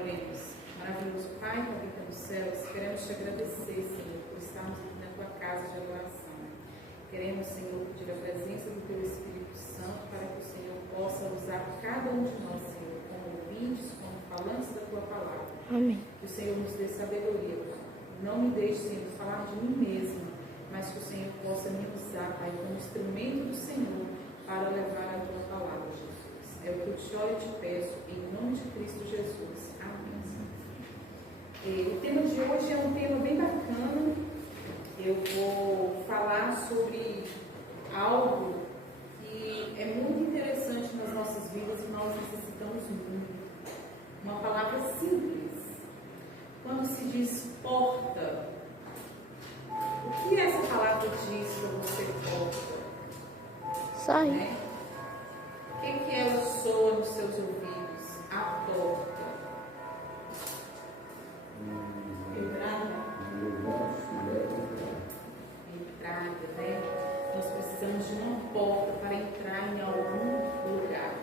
Oremos. Maravilhoso Pai, que habita nos céus, queremos te agradecer, Senhor, por estarmos aqui na tua casa de adoração. Queremos, Senhor, pedir a presença do teu Espírito Santo para que o Senhor possa usar cada um de nós, Senhor, como ouvintes, como falantes da tua palavra. Amém. Que o Senhor nos dê sabedoria, Pai. Não me deixe, Senhor, falar de mim mesma, mas que o Senhor possa me usar, Pai, como instrumento do Senhor para levar a tua palavra, Jesus. É o que eu te oro e te peço, em nome de Cristo Jesus. Amém. O tema de hoje é um tema bem bacana. Eu vou falar sobre algo que é muito interessante nas nossas vidas e nós necessitamos muito. Uma palavra simples. Quando se diz porta, o que essa palavra diz para você, porta? Sai. Né? O que ela soa nos seus ouvidos? A porta. Entrada, né? Nós precisamos de uma porta para entrar em algum lugar,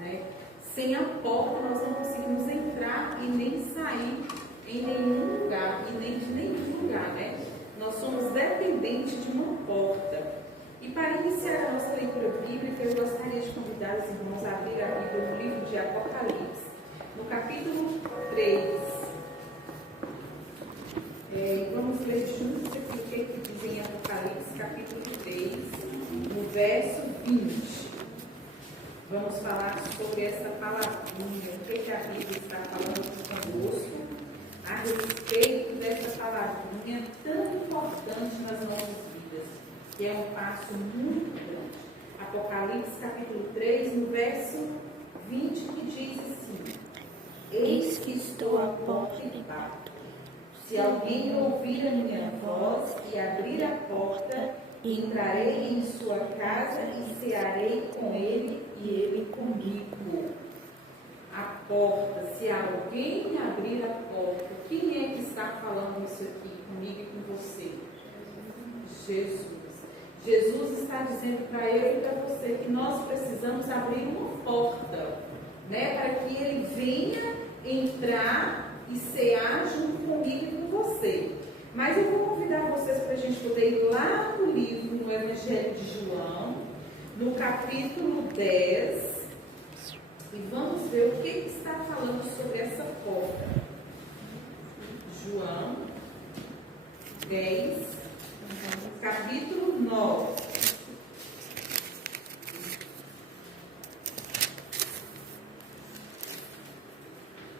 né? Sem a porta nós não conseguimos entrar e nem sair em nenhum lugar, e nem de nenhum lugar, né? Nós somos dependentes de uma porta. E para iniciar a nossa leitura bíblica, eu gostaria de convidar os irmãos a abrir a Bíblia no livro de Apocalipse, no capítulo 3. Vamos ler juntos aqui o que diz em Apocalipse, capítulo 3, no verso 20. Vamos falar sobre essa palavrinha, o que a Bíblia está falando conosco a respeito dessa palavrinha tão importante nas nossas vidas, que é um passo muito grande. Apocalipse, capítulo 3, no verso 20, que diz assim: Eis que estou à porta e bato. Se alguém ouvir a minha voz e abrir a porta, entrarei em sua casa e cearei com ele e ele comigo. A porta, se alguém abrir a porta, quem é que está falando isso aqui comigo e com você? Jesus. Jesus está dizendo para eu e para você que nós precisamos abrir uma porta, né, para que ele venha entrar e cear junto comigo e com você. Mas eu vou convidar vocês para a gente poder ir lá no livro, no Evangelho de João, no capítulo 10, e vamos ver o que está falando sobre essa porta. João 10, capítulo 9.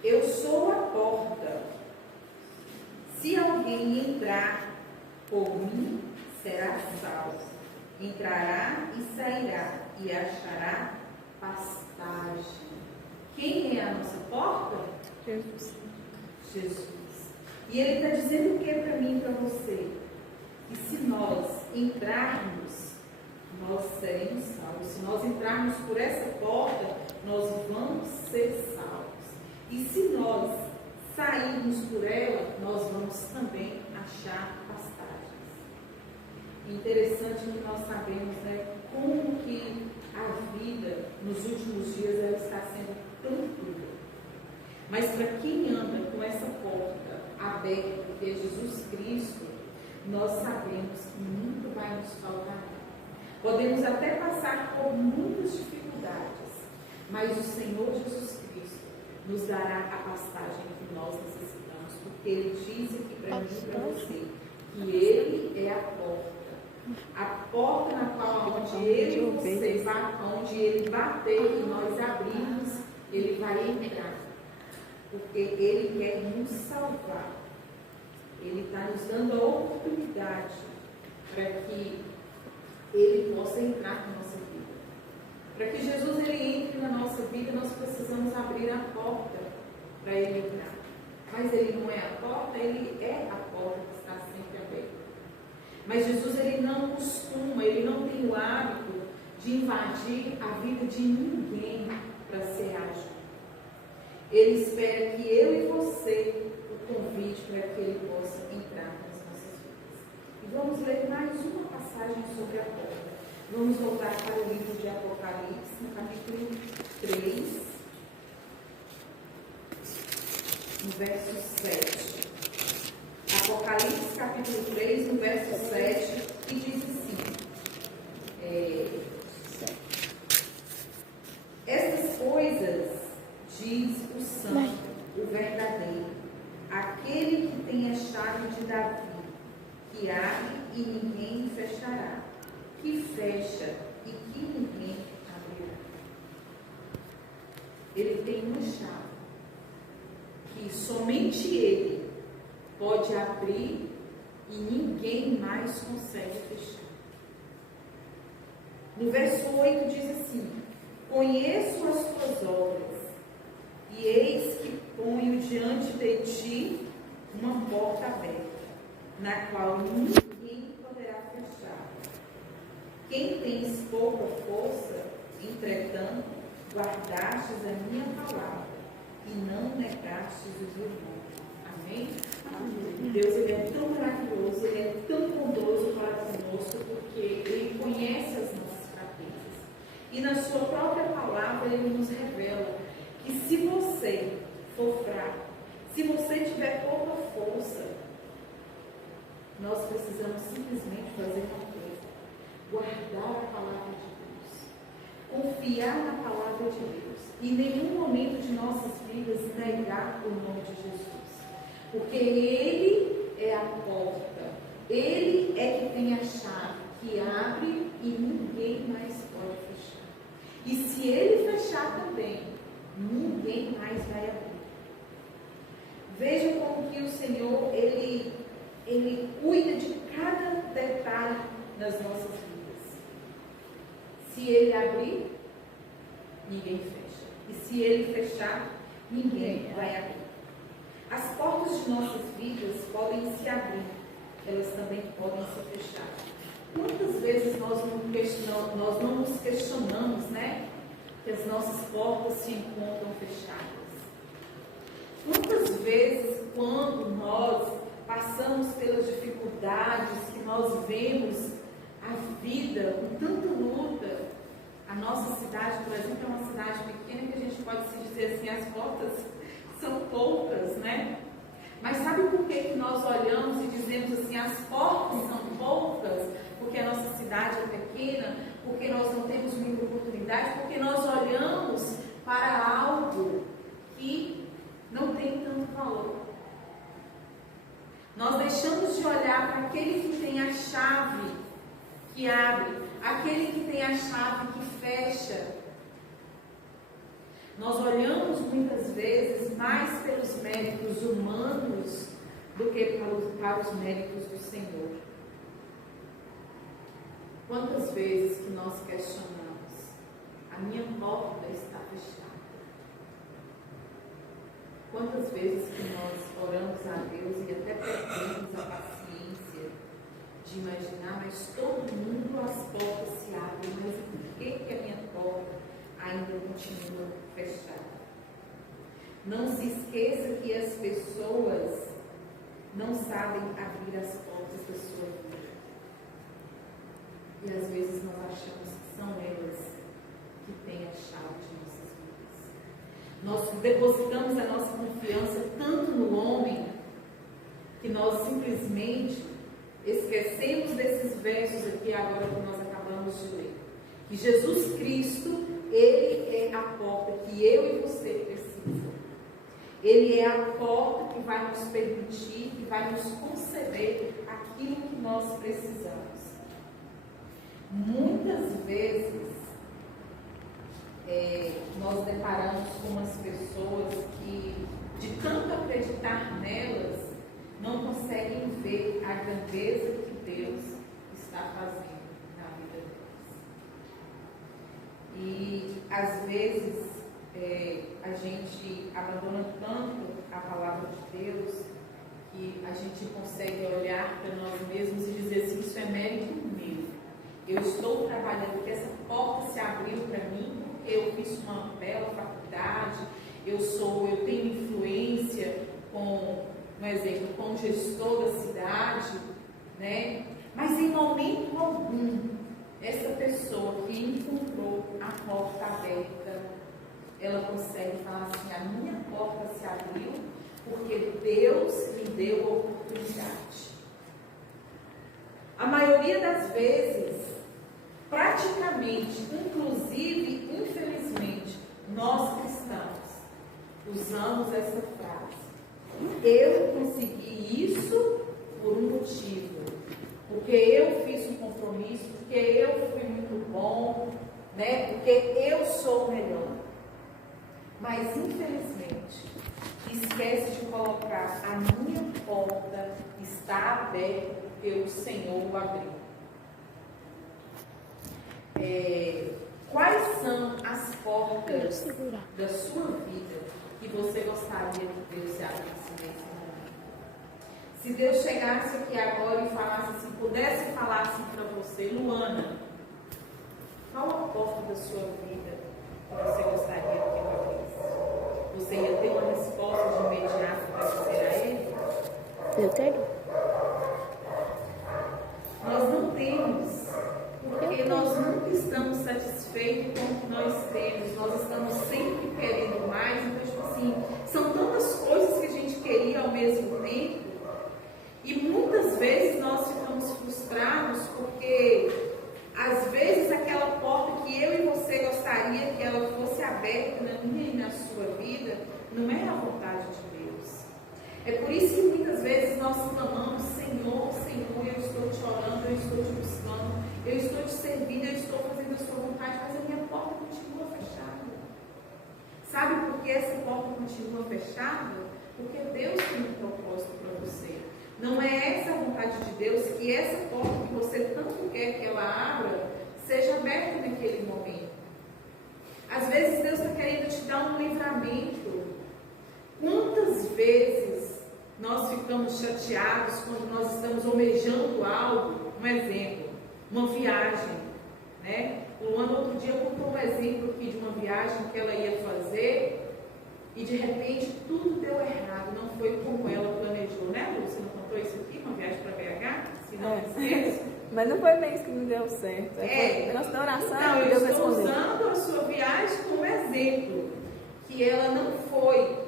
Eu sou a porta. Se alguém entrar por mim, será salvo. Entrará e sairá e achará pastagem. Quem é a nossa porta? Jesus. Jesus. E ele está dizendo o que para mim e para você? Que se nós entrarmos, nós seremos salvos. Se nós entrarmos por essa porta, nós vamos ser salvos. E se nós sairmos por ela, nós vamos também achar pastagens. Interessante que nós sabemos, né, como que a vida nos últimos dias ela está sendo tão dura. Mas para quem anda com essa porta aberta, que é Jesus Cristo, nós sabemos que nunca vai nos faltar. Podemos até passar por muitas dificuldades, mas o Senhor Jesus Cristo nos dará a pastagem que nós necessitamos, porque Ele diz aqui para mim e para você que Ele é a porta. A porta na qual onde Ele bater e nós abrirmos, Ele vai entrar. Porque Ele quer nos salvar. Ele está nos dando a oportunidade para que Ele possa entrar na nossa vida. Para que Jesus ele entre na nossa vida, nós precisamos abrir a porta para Ele entrar. Mas Ele não é a porta, Ele é a porta que está sempre aberta. Mas Jesus ele não costuma, Ele não tem o hábito de invadir a vida de ninguém para ser ágil. Ele espera que eu e você o convide para que Ele possa entrar nas nossas vidas. E vamos ler mais uma passagem sobre a porta. Vamos voltar para o livro de Apocalipse, no capítulo 3. no verso 7. Apocalipse capítulo 3, no verso 7, que diz assim: essas coisas diz o santo, o verdadeiro, aquele que tem a chave de Davi, que abre e ninguém fechará, que fecha e que ninguém abrirá. Ele tem uma chave que somente ele pode abrir e ninguém mais consegue fechar. No verso 8 diz assim: conheço as tuas obras, e eis que ponho diante de ti uma porta aberta, na qual ninguém poderá fechar. Quem tens pouca força, entretanto, guardastes a minha palavra, e não negastes os irmãos. Amém? Amém. Deus, Ele é tão maravilhoso, Ele é tão bondoso para conosco, porque Ele conhece as nossas fraquezas. E na sua própria palavra Ele nos revela que se você for fraco, se você tiver pouca força, nós precisamos simplesmente fazer uma coisa: guardar a palavra de Deus, confiar na palavra de Deus, e em nenhum momento de nossas vidas negar o nome de Jesus, porque Ele é a porta, Ele é que tem a chave que abre e ninguém mais pode fechar. E se Ele fechar também, ninguém mais vai abrir. Veja como que o Senhor, Ele cuida de cada detalhe das nossas vidas. Se Ele abrir, ninguém fecha. E se Ele fechar, ninguém vai abrir. As portas de nossas vidas podem se abrir, elas também podem se fechar. Quantas vezes nós não nos questionamos, né? Que as nossas portas se encontram fechadas. Quantas vezes, quando nós passamos pelas dificuldades, que nós vemos a vida com tanta luta, a nossa cidade, por exemplo, é uma cidade pequena que a gente pode se dizer assim, as portas são poucas, né? Mas sabe por que nós olhamos e dizemos assim, as portas são poucas? Porque a nossa cidade é pequena, porque nós não temos muita oportunidade, porque nós olhamos para algo que não tem tanto valor. Nós deixamos de olhar para aquele que tem a chave que abre, aquele que tem a chave que fecha. Nós olhamos muitas vezes mais pelos méritos humanos do que para os méritos do Senhor. Quantas vezes que nós questionamos, a minha porta está fechada? Quantas vezes que nós oramos a Deus e até perdemos a paciência de imaginar, mas todo mundo as portas se abrem, mas por que a minha porta ainda continua fechada? Não se esqueça que as pessoas não sabem abrir as portas da sua vida. E às vezes nós achamos que são elas que têm a chave de nossas vidas. Nós depositamos a nossa confiança tanto no homem que nós simplesmente esquecemos desses versos aqui agora que nós acabamos de ler. Que Jesus Cristo, Ele é a porta que eu e você precisamos. Ele é a porta que vai nos permitir, que vai nos conceder aquilo que nós precisamos. Muitas vezes nós deparamos com umas pessoas que, de tanto acreditar nelas, não conseguem ver a grandeza que Deus está fazendo na vida deles. E às vezes a gente abandona tanto a palavra de Deus que a gente consegue olhar para nós mesmos e dizer assim, isso é mérito meu. Eu estou trabalhando, porque essa porta se abriu para mim, porque eu fiz uma bela faculdade, eu tenho influência com, um exemplo, com o gestor da cidade, né? Mas em momento algum, essa pessoa que encontrou a porta aberta, ela consegue falar assim, a minha porta se abriu, porque Deus lhe deu a oportunidade. A maioria das vezes, praticamente, inclusive, infelizmente, nós cristãos usamos essa frase: eu consegui isso por um motivo, porque eu fiz um compromisso, porque eu fui muito bom, né? Porque eu sou o melhor. Mas infelizmente esquece de colocar: a minha porta está aberta porque o Senhor o abriu. Quais são as portas da sua vida que você gostaria que Deus se abrisse nesse momento? Se Deus chegasse aqui agora e falasse assim, pudesse falar assim para você: Luana, qual a porta da sua vida que você gostaria que eu abrisse? Você ia ter uma resposta de imediato para dizer a Ele? Eu tenho. Nós não temos, porque nós nunca estamos satisfeitos com o que nós temos. Nós estamos sempre querendo mais. Então, tipo assim, são tantas coisas que a gente queria ao mesmo tempo. E muitas vezes nós ficamos frustrados porque, às vezes, aquela porta que eu e você gostaria que ela fosse aberta na minha e na sua vida, não é a vontade de Deus. É por isso que muitas vezes nós clamamos: Senhor, Senhor, eu estou te orando, eu estou te buscando, eu estou te servindo, eu estou fazendo a sua vontade, mas a minha porta continua fechada. Sabe por que essa porta continua fechada? Porque Deus tem um propósito para você. Não é essa a vontade de Deus que essa porta que você tanto quer que ela abra seja aberta naquele momento. Às vezes Deus está querendo te dar um livramento. Quantas vezes nós ficamos chateados quando nós estamos almejando algo? Um exemplo, uma viagem, né? O Luana outro dia contou um exemplo aqui de uma viagem que ela ia fazer e de repente tudo deu errado, não foi como ela planejou, né, Lu? Você não contou isso aqui? Uma viagem para BH? Se não esqueço. Mas não foi bem isso que não deu certo. Foi nossa oração. Então, eu estou usando a sua viagem como exemplo, que ela não foi,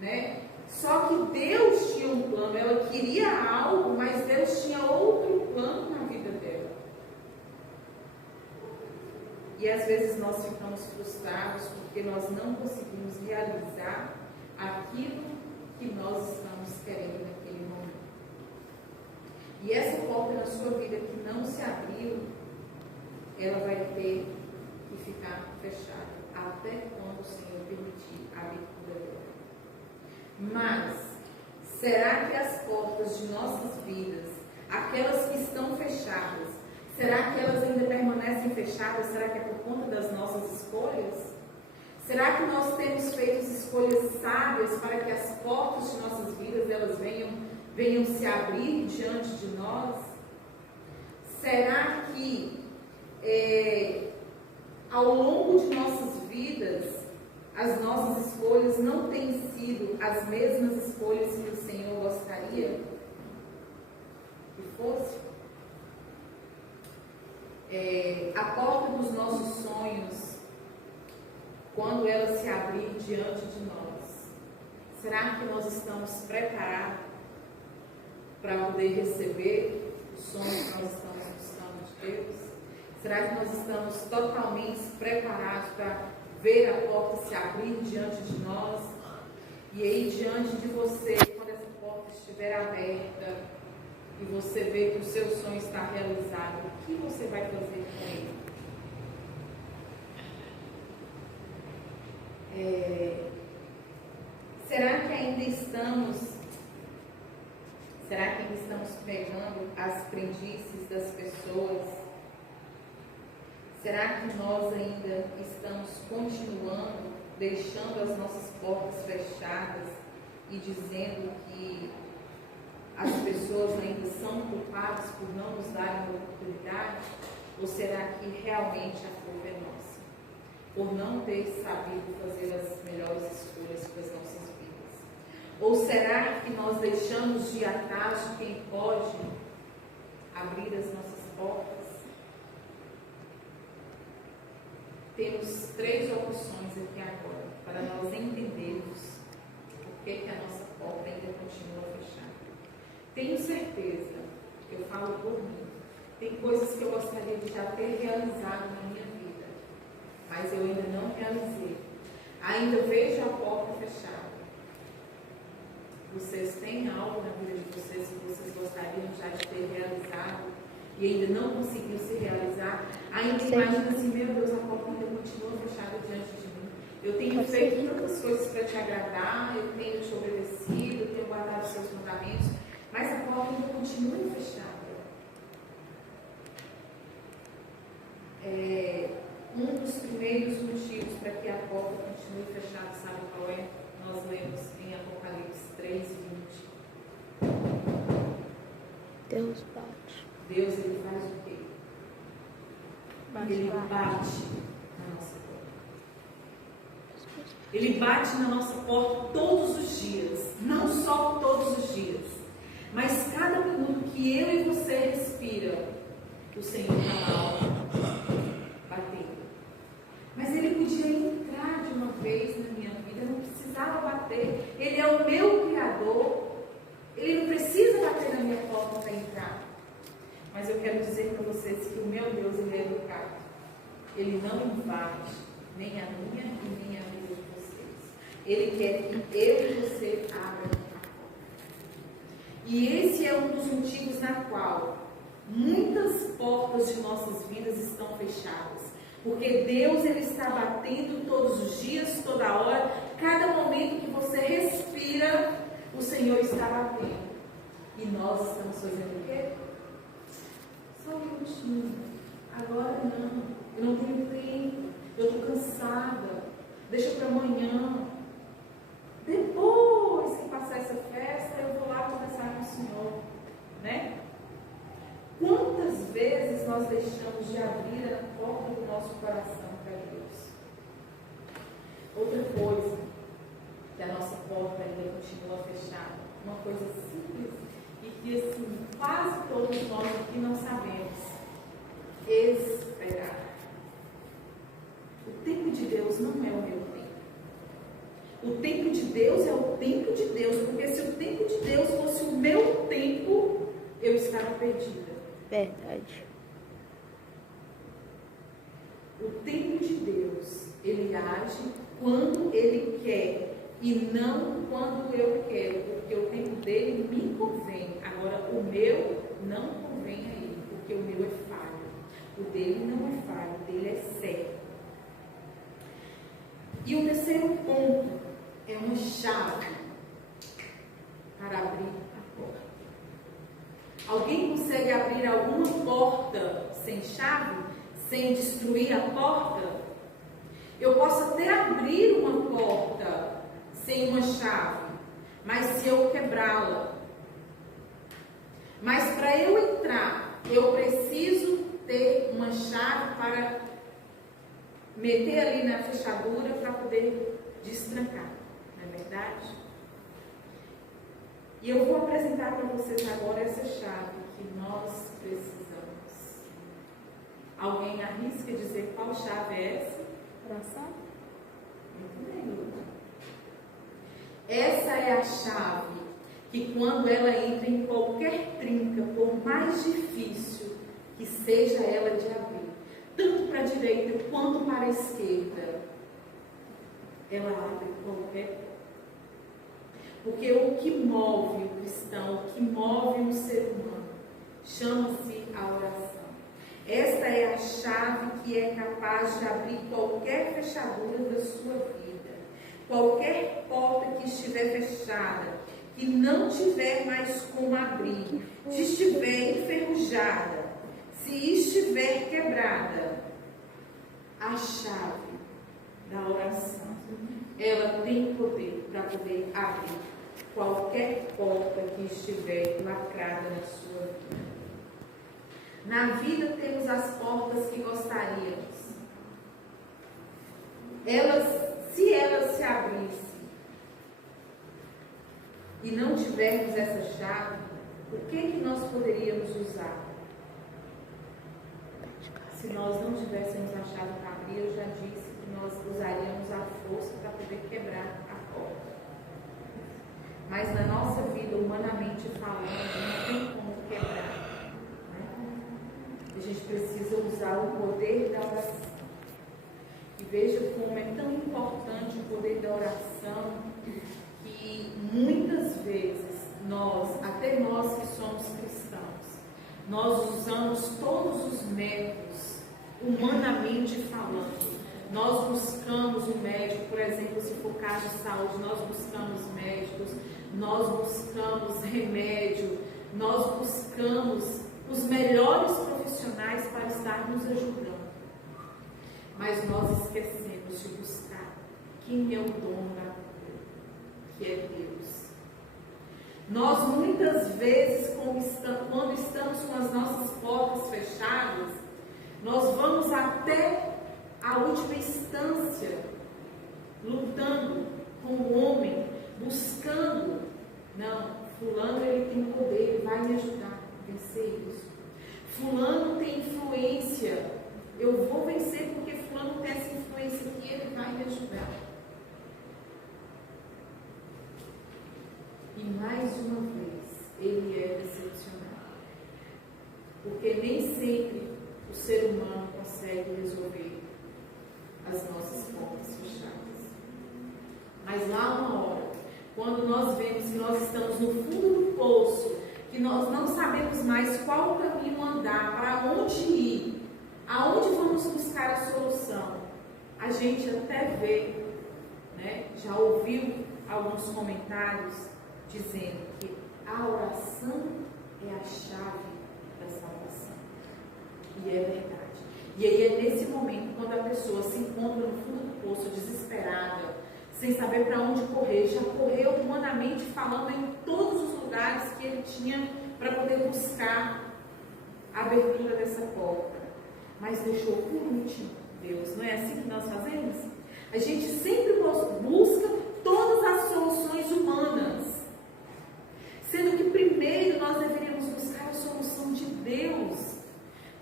né? Só que Deus tinha um plano, ela queria algo, mas Deus tinha outro plano na vida dela. E às vezes nós ficamos frustrados porque nós não conseguimos realizar aquilo que nós estamos querendo naquele momento. E essa porta na sua vida que não se abriu, ela vai ter que ficar fechada até quando o Senhor permitir a abertura dela. Mas, será que as portas de nossas vidas, aquelas que estão fechadas, será que elas ainda permanecem fechadas? Será que é por conta das nossas escolhas? Será que nós temos feito escolhas sábias para que as portas de nossas vidas elas venham se abrir diante de nós? Será que ao longo de nossas vidas as nossas escolhas não têm sido as mesmas escolhas que o Senhor gostaria que fosse? A porta dos nossos sonhos, quando ela se abrir diante de nós, será que nós estamos preparados para poder receber o sonho que nós estamos buscando de Deus? Será que nós estamos totalmente preparados para ver a porta se abrir diante de nós? E aí, diante de você, quando essa porta estiver aberta e você vê que o seu sonho está realizado, o que você vai fazer com ele? Será que ainda estamos pegando as crendices das pessoas? Será que nós ainda estamos continuando, deixando as nossas portas fechadas e dizendo que as pessoas ainda são culpadas por não nos darem uma oportunidade? Ou será que realmente a culpa é nossa, por não ter sabido fazer as melhores escolhas para as nossas vidas? Ou será que nós deixamos de ir atrás de quem pode abrir as nossas portas? Temos 3 opções aqui agora, para nós entendermos por que a nossa porta ainda continua fechada. Tenho certeza, eu falo por mim, tem coisas que eu gostaria de já ter realizado na minha vida, mas eu ainda não realizei. Ainda vejo a porta fechada. Vocês têm algo na vida de vocês que vocês gostariam já de ter realizado e ainda não conseguiu se realizar? Ainda imagina assim, meu Deus, a porta ainda continua fechada diante de mim. Eu tenho feito tantas coisas para te agradar, eu tenho te obedecido, eu tenho guardado os seus mandamentos, mas a porta ainda continua fechada. Um dos primeiros motivos para que a porta continue fechada, sabe qual é? Nós lemos em Apocalipse 3:20. Deus bate. Deus, ele faz o quê? Ele bate na nossa porta. Ele bate na nossa porta todos os dias. Não só todos os dias, mas cada minuto que eu e você respira, o Senhor está lá batendo. Mas ele podia entrar de uma vez na minha vida, não precisava bater. Ele é o meu Criador. Ele não precisa bater na minha porta para entrar. Mas eu quero dizer para vocês que o meu Deus, ele é educado. Ele não invade nem a minha e nem a vida de vocês. Ele quer que eu e você abram a porta. E esse é um dos motivos na qual muitas portas de nossas vidas estão fechadas. Porque Deus, ele está batendo todos os dias, toda hora, cada momento que você respira, o Senhor está batendo. E nós estamos fazendo o quê? Só um minutinho. Agora não. Eu não tenho tempo. Eu estou cansada. Deixa para amanhã. Depois que passar essa festa, eu vou lá conversar com o Senhor. Né? Quantas vezes nós deixamos de abrir a porta do nosso coração para Deus? Outra coisa, que a nossa porta ainda continua fechada. Uma coisa simples e que, assim, quase todos nós aqui não sabemos. Esperar. O tempo de Deus não é o meu tempo. O tempo de Deus é o tempo de Deus, porque se o tempo de Deus fosse o meu tempo, eu estava perdida. Verdade. O tempo de Deus, ele age quando ele quer e não quando eu quero, porque o tempo dele me convém. Agora, o meu não convém a ele, porque o meu é falho. O dele não é falho, o dele é certo. E o terceiro ponto é uma chave para abrir a porta. Alguém consegue abrir alguma porta sem chave? Sem destruir a porta? Eu posso até abrir uma porta sem uma chave, mas se eu quebrá-la. Mas para eu entrar, eu preciso ter uma chave para meter ali na fechadura para poder destrancar. Não é verdade? E eu vou apresentar para vocês agora essa chave que nós precisamos. Alguém arrisca dizer qual chave é essa? Oração? Muito bem, Luta. Essa é a chave que, quando ela entra em qualquer trinca, por mais difícil que seja ela de abrir, tanto para a direita quanto para a esquerda, ela abre qualquer porta. Porque o que move o cristão, o que move o ser humano, chama-se a oração. Esta é a chave que é capaz de abrir qualquer fechadura da sua vida. Qualquer porta que estiver fechada, que não tiver mais como abrir, se estiver enferrujada, se estiver quebrada, a chave da oração, ela tem poder para poder abrir qualquer porta que estiver lacrada na sua vida. Na vida temos as portas que gostaríamos. Se elas se abrissem e não tivermos essa chave, o que nós poderíamos usar? Se nós não tivéssemos a chave para abrir, eu já disse que nós usaríamos a força para poder quebrar a porta. mas na nossa vida, humanamente falando, não tem como quebrar. Né? A gente precisa usar o poder da oração. E veja como é tão importante o poder da oração, que muitas vezes até nós que somos cristãos, nós usamos todos os métodos, humanamente falando. Nós buscamos um médico, por exemplo, se for caso de saúde, nós buscamos médicos, nós buscamos remédio, nós buscamos os melhores profissionais para estar nos ajudando. Mas nós esquecemos de buscar quem é o dono da cura, que é Deus. Nós muitas vezes, quando estamos com as nossas portas fechadas, nós vamos até a última instância, lutando com o homem, buscando. Não, fulano ele tem poder, ele vai me ajudar a vencer isso. Fulano tem influência, eu vou vencer porque fulano tem essa influência aqui, ele vai me ajudar. E mais uma vez, ele é decepcionado. Porque nem sempre o ser humano consegue resolver as nossas portas fechadas. Mas lá uma hora, quando nós vemos que nós estamos no fundo do poço, que nós não sabemos mais qual caminho andar, para onde ir, aonde vamos buscar a solução, a gente até vê, né, já ouviu alguns comentários dizendo que a oração é a chave da salvação. E é verdade. E aí é nesse momento, quando a pessoa se encontra no fundo do poço, desesperada, sem saber para onde correr, já correu humanamente falando em todos os lugares que ele tinha para poder buscar a abertura dessa porta. Mas deixou por último Deus. Não é assim que nós fazemos? A gente sempre busca todas as soluções humanas, sendo que primeiro nós deveríamos buscar a solução de Deus.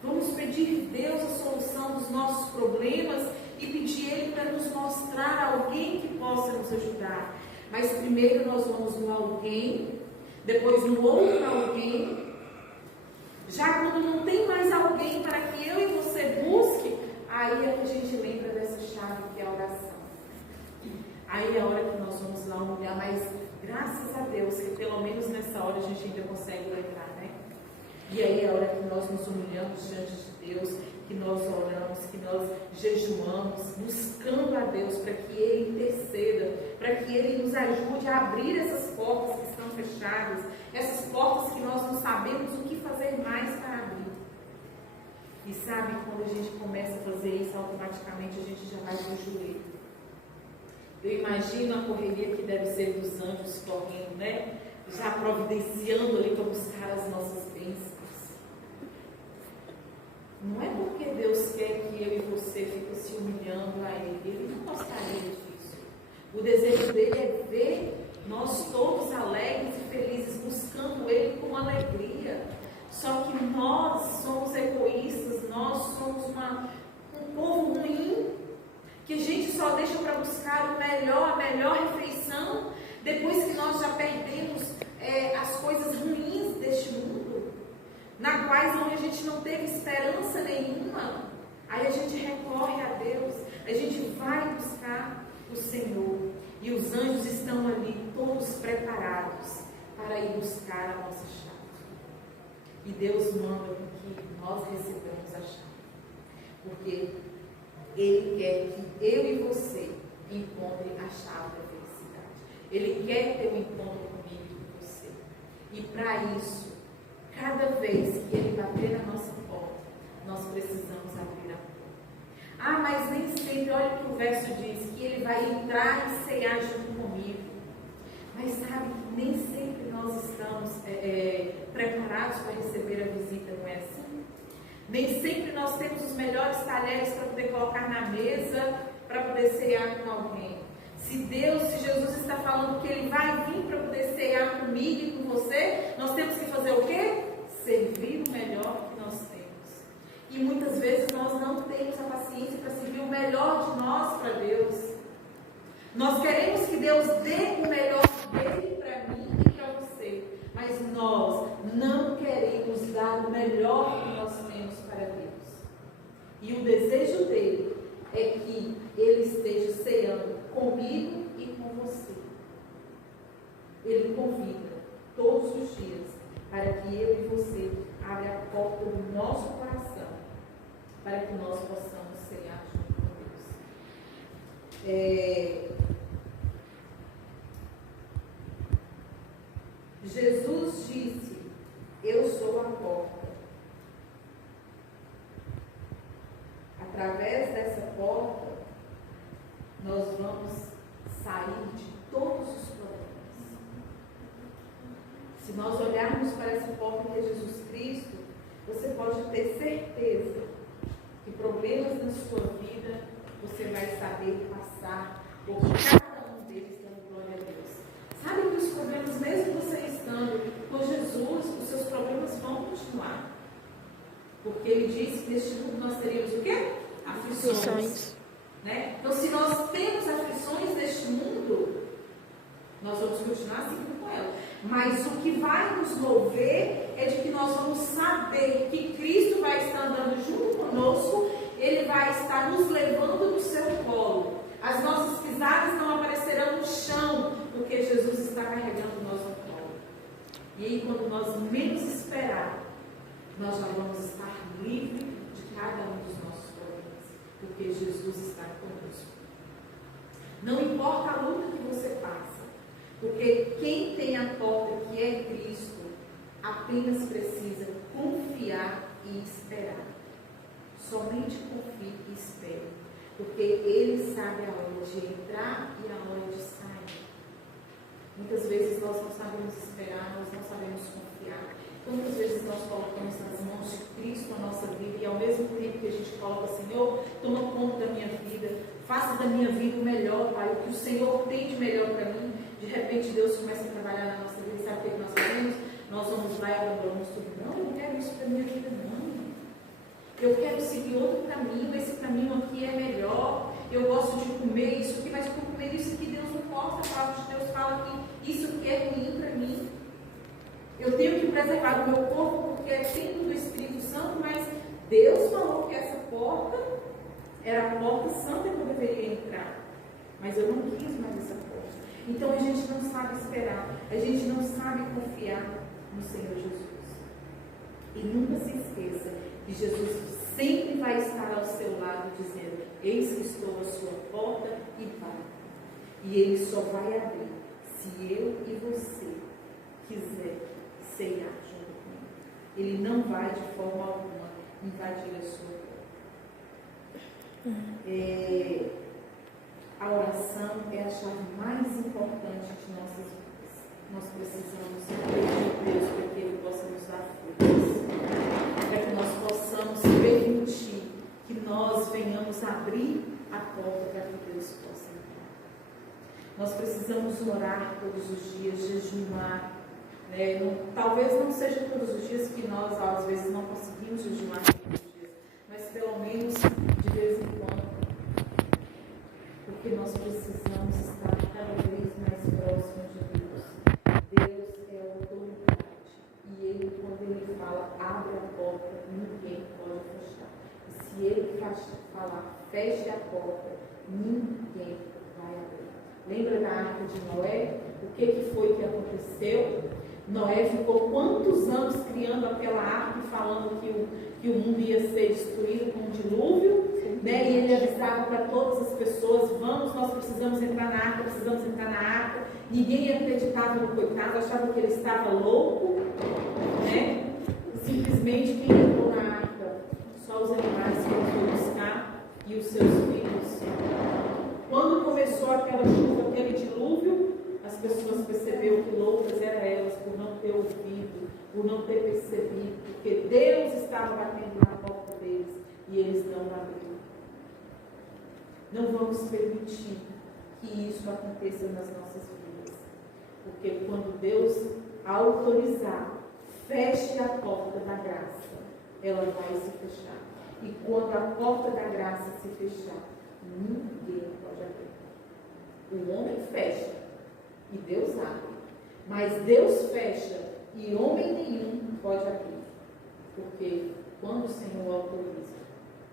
Vamos pedir a Deus a solução dos nossos problemas e pedir Ele para nos mostrar alguém que possa nos ajudar. Mas primeiro nós vamos no alguém, depois no outro alguém. Já quando não tem mais alguém para que eu e você busque, aí é que a gente lembra dessa chave que é a oração. Aí é a hora que nós vamos lá humilhar, mas graças a Deus que pelo menos nessa hora a gente ainda consegue lembrar, né? E aí é a hora que nós nos humilhamos diante de Deus, que nós oramos, que nós jejuamos, buscando a Deus para que Ele interceda, para que Ele nos ajude a abrir essas portas que estão fechadas, essas portas que nós não sabemos o que fazer mais para abrir. E sabe, quando a gente começa a fazer isso, automaticamente a gente já vai para o joelho. Eu imagino a correria que deve ser dos anjos correndo, né? Já providenciando ali para buscar as nossas bênçãos. Não é porque Deus quer que eu e você fiquem se humilhando a Ele. Ele não gostaria disso. O desejo dele é ver nós todos alegres e felizes, buscando Ele com alegria. Só que nós somos egoístas, nós somos um povo ruim, que a gente só deixa para buscar o melhor, a melhor refeição, depois que nós já perdemos as coisas ruins deste mundo, na quais onde a gente não teve esperança nenhuma. Aí a gente recorre a Deus, a gente vai buscar o Senhor, e os anjos estão ali todos preparados para ir buscar a nossa chave. E Deus manda que nós recebamos a chave, porque Ele quer que eu e você encontrem a chave da felicidade. Ele quer ter um encontro comigo e com você. E para isso, cada vez que Ele bater na nossa porta, nós precisamos abrir a porta. Ah, mas nem sempre, olha o que o verso diz, que Ele vai entrar e cear junto comigo. Mas sabe que nem sempre nós estamos preparados para receber a visita, não é assim? Nem sempre nós temos os melhores talheres para poder colocar na mesa, para poder cear com alguém. Se Jesus está falando que Ele vai vir para poder cear comigo e com você, nós temos que fazer o quê? Servir o melhor que nós temos. E muitas vezes nós não temos a paciência para servir o melhor de nós para Deus. Nós queremos que Deus dê o melhor dele para mim, nós não queremos dar o melhor que nós temos para Deus. E o desejo dele é que ele esteja ceando comigo e com você. Ele convida todos os dias para que eu e você abra a porta do nosso coração para que nós possamos cear junto com Deus. Jesus disse: eu sou a porta. Através dessa porta, nós vamos sair de todos os problemas. Se nós olharmos para essa porta que é Jesus Cristo, você pode ter certeza que problemas na sua vida, você vai saber passar por cada um deles, dando glória a Deus. Sabe que os problemas, mesmo você estando com Jesus, os seus problemas vão continuar. Porque ele disse que neste mundo nós teríamos o quê? Aflições. Né? Então, se nós temos aflições neste mundo, nós vamos continuar seguindo com elas. Mas o que vai nos mover é de que nós vamos saber que Cristo vai estar andando junto conosco, Ele vai estar nos levando no seu colo. As nossas pisadas não aparecerão no chão, porque Jesus está carregando nós no colo. E aí, quando nós menos esperar, nós já vamos estar livres de cada um dos nossos problemas, porque Jesus está conosco. Não importa a luta que você passa, porque quem tem a porta, que é Cristo, apenas precisa confiar e esperar. Somente confie e espere, porque Ele sabe a hora de entrar e a hora de sair. Muitas vezes nós não sabemos esperar, nós não sabemos confiar. Quantas vezes nós colocamos nas mãos de Cristo a nossa vida e ao mesmo tempo que a gente coloca: Senhor, toma conta da minha vida, faça da minha vida o melhor, Pai, o que o Senhor tem de melhor para mim. De repente Deus começa a trabalhar na nossa vida e sabe o que nós fazemos? Nós vamos lá e abandonamos tudo. Não, eu não quero isso para a minha vida, não. Eu quero seguir outro caminho, esse caminho aqui é melhor. Eu gosto de comer isso aqui, mas por comer isso aqui Deus não posta. A palavra de Deus fala que isso aqui é ruim para mim. Eu tenho que preservar o meu corpo porque é templo do Espírito Santo, mas Deus falou que essa porta era a porta santa que eu deveria entrar. Mas eu não quis mais essa porta. Então a gente não sabe esperar, a gente não sabe confiar no Senhor Jesus. E nunca se esqueça que Jesus sempre vai estar ao seu lado dizendo: eis que estou à sua porta e bato. E Ele só vai abrir se eu e você quiser ceiar junto com Ele. Ele não vai de forma alguma invadir a sua porta. A oração é a chave mais importante de nossas vidas. Nós precisamos pedir a Deus para que Ele possa nos dar forças, para que nós possamos permitir que nós venhamos abrir a porta para que Deus possa entrar. Nós precisamos orar todos os dias, jejuar. Talvez não seja todos os dias, que nós às vezes não conseguimos jejuar todos os dias, mas pelo menos de vez em quando, porque nós precisamos estar cada vez mais próximos de Deus. Deus é a autoridade e Ele, quando Ele fala abre a porta, ninguém pode fechar. E se Ele falar feche a porta, ninguém vai abrir. Lembra da arca de Noé? O que foi que aconteceu? Noé ficou quantos anos criando aquela arca e falando que o mundo ia ser destruído com um dilúvio, né? E ele avisava para todas as pessoas: vamos, nós precisamos entrar na arca, precisamos entrar na arca. Ninguém acreditava no coitado, achava que ele estava louco, né? Simplesmente quem entrou na arca? Só os animais que ele foi buscar e os seus filhos. Quando começou aquela chuva, aquele dilúvio, as pessoas perceberam que loucas eram elas por não ter ouvido, por não ter percebido, porque Deus estava batendo na porta deles e eles não abriram. Não vamos permitir que isso aconteça nas nossas vidas, porque quando Deus autorizar, feche a porta da graça, ela vai se fechar. E quando a porta da graça se fechar, ninguém pode abrir. O homem fecha e Deus abre. Mas Deus fecha e homem nenhum pode abrir, porque quando o Senhor autoriza,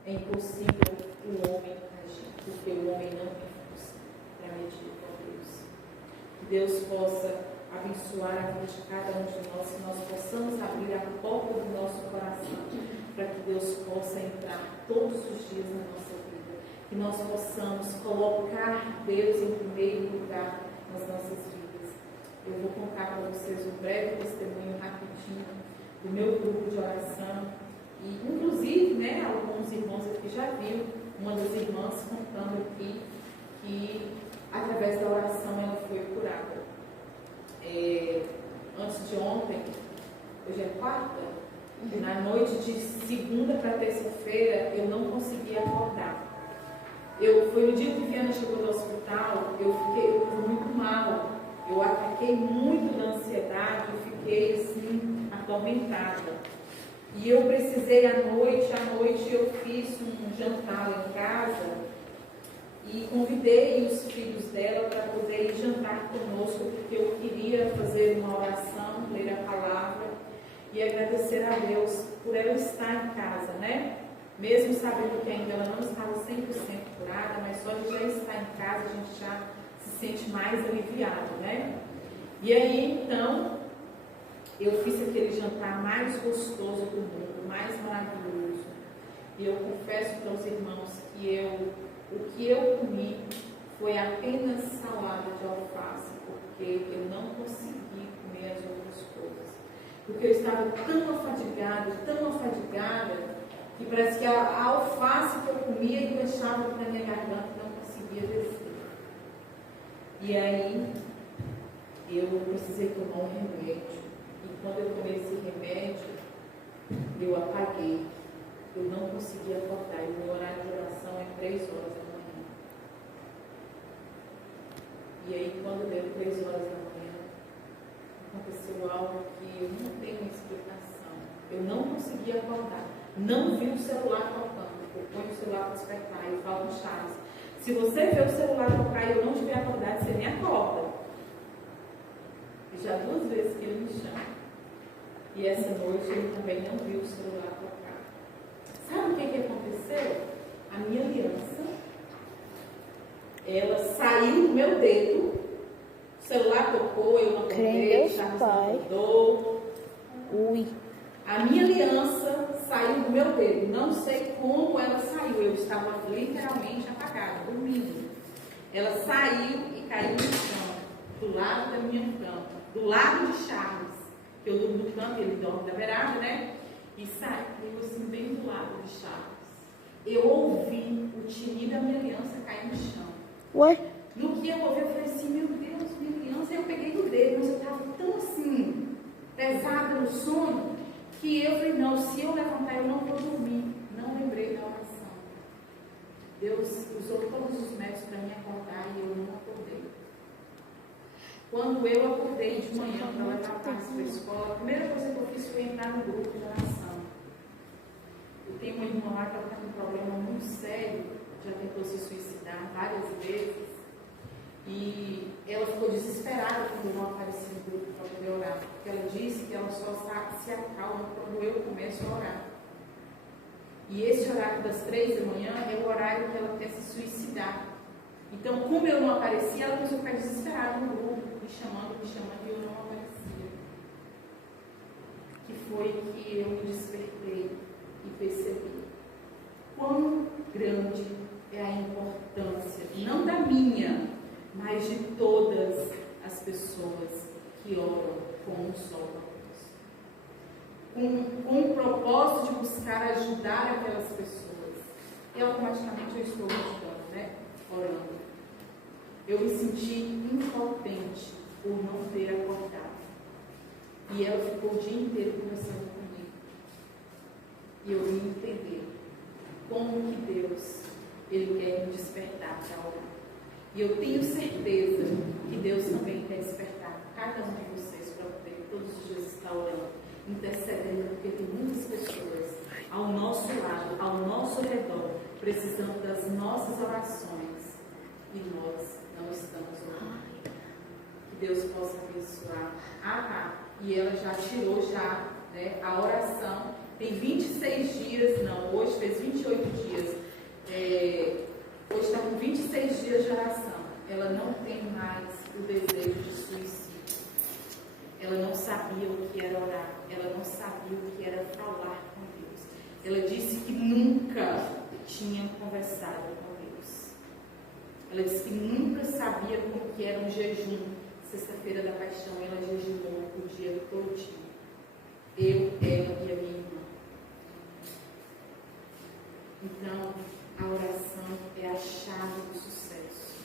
é impossível o homem agir, porque o homem não tem força para medir com Deus. Que Deus possa abençoar a vida de cada um de nós, que nós possamos abrir a porta do nosso coração, para que Deus possa entrar todos os dias na nossa vida, que nós possamos colocar Deus em primeiro lugar nas nossas vidas. Eu vou contar para vocês um breve testemunho rapidinho do meu grupo de oração, e inclusive, alguns irmãos aqui já viram uma das irmãs contando aqui que através da oração ela foi curada. Antes de ontem, hoje é quarta, na noite de segunda para terça-feira, eu não conseguia acordar. Foi no dia que Viana chegou do hospital, eu fui muito mal, eu ataquei muito na ansiedade, eu fiquei assim, atormentada. E eu precisei à noite eu fiz um jantar lá em casa, e convidei os filhos dela para poder ir jantar conosco, porque eu queria fazer uma oração, ler a palavra e agradecer a Deus por ela estar em casa, Mesmo sabendo que ainda ela não estava 100% curada, mas só de já estar em casa a gente já se sente mais aliviado, E aí, então, eu fiz aquele jantar mais gostoso do mundo, mais maravilhoso. E eu confesso para os irmãos que o que eu comi foi apenas salada de alface, porque eu não consegui comer as outras coisas. Porque eu estava tão afadigada, que parece que a alface que eu comia e deixava na minha garganta não conseguia descer. E aí, eu precisei tomar um remédio. E quando eu tomei esse remédio, eu apaguei. Eu não conseguia acordar, e o meu horário de oração é 3 horas da manhã. E aí, quando deu 3 horas da manhã, aconteceu algo que eu não tenho explicação. Eu não conseguia acordar. Não vi o celular tocando. Eu ponho o celular para despertar e eu falo com Charles: se você vê o celular tocar e eu não estiver acordado, você nem acorda. E já 2 vezes que ele me chama. E essa noite ele também não viu o celular tocar. Sabe o que aconteceu? A minha aliança, ela saiu do meu dedo, o celular tocou, eu não acordei, Charles não acordou. A minha aliança saiu do meu dedo, não sei como ela saiu, eu estava literalmente apagada, dormindo. Ela saiu e caiu no chão, do lado da minha cama, do lado de Charles, que eu durmo no canto, ele dorme na beirada, E saiu assim, bem do lado de Charles. Eu ouvi o tinir da minha aliança cair no chão. Ué? No que eu ouvi, eu falei assim: meu Deus, minha aliança. Aí eu peguei no dedo, mas eu estava tão assim, pesada no sono, que eu falei: não, se eu levantar, eu não vou dormir. Não lembrei da oração. Deus usou todos os métodos para me acordar e eu não acordei. Quando eu acordei de manhã para levar a Thais para a escola, a primeira coisa que eu fiz foi entrar no grupo de oração. Eu tenho uma irmã lá que ela está com um problema muito sério, já tentou se suicidar várias vezes, e ela ficou desesperada quando eu não apareci no grupo para poder orar, porque ela disse que ela só se acalma quando eu começo a orar. E esse horário das 3 da manhã é o horário que ela quer se suicidar. Então, como eu não aparecia, ela começou a ficar desesperada no grupo, me chamando, e eu não aparecia. Que foi que eu me despertei e percebi quão grande é a importância, não da minha, mas de todas as pessoas que oram com um só propósito. Com o propósito de buscar ajudar aquelas pessoas. E automaticamente eu estou ajudando, orando. Eu me senti impotente por não ter acordado. E ela ficou o dia inteiro conversando comigo. E eu vim entender como que Deus, Ele quer me despertar para orar. E eu tenho certeza que Deus também quer despertar cada um de vocês para poder todos os dias estar orando, intercedendo, porque tem muitas pessoas ao nosso lado, ao nosso redor, precisando das nossas orações. E nós não estamos orando. Que Deus possa abençoar. e ela já tirou já, né, a oração. Tem 26 dias, não, hoje fez 28 dias. Hoje está com 26 dias de oração. Ela não tem mais o desejo de suicídio. Ela não sabia o que era orar. Ela não sabia o que era falar com Deus. Ela disse que nunca tinha conversado com Deus. Ela disse que nunca sabia como que era um jejum. Sexta-feira da Paixão, ela jejuou o dia todinho. Eu, ela e a minha irmã. Então, a oração é a chave do sucesso.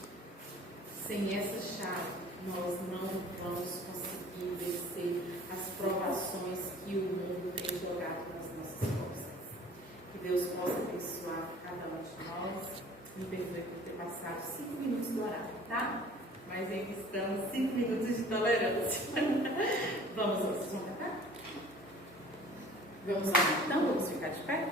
Sem essa chave, nós não vamos conseguir vencer as provações que o mundo tem jogado nas nossas costas. Que Deus possa abençoar cada um de nós. Me perdoe por ter passado 5 minutos do horário, tá? Mas ainda estamos 5 minutos de tolerância. Vamos, vocês vão cantar? Vamos lá, então, vamos ficar de pé?